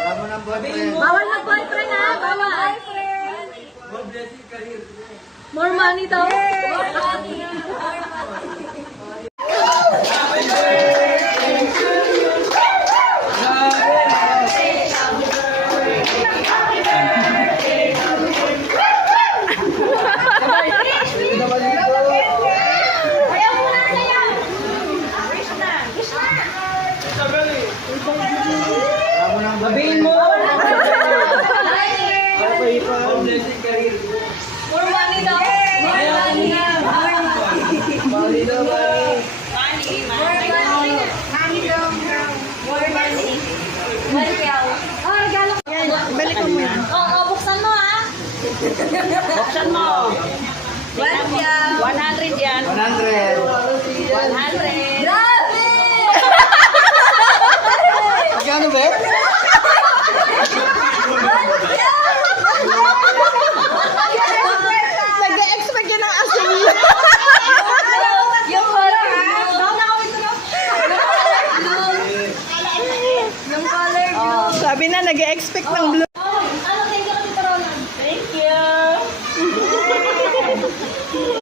Wala mo ng boyfriend. Bawal mag-boyfriend ha? Bawal. More money daw. More money. Sabihin mo! More money daw. More money. Money daw ba? More money. Oh, regalo ko. Balik mo yan. Oo, buksan mo ha. Buksan mo. 100 yan. 100. 100. Grabe! Magkano ba? Nag-expect yan ng asin. Yung color ha. Yung color blue. Sabi na, nag-expect ng blue.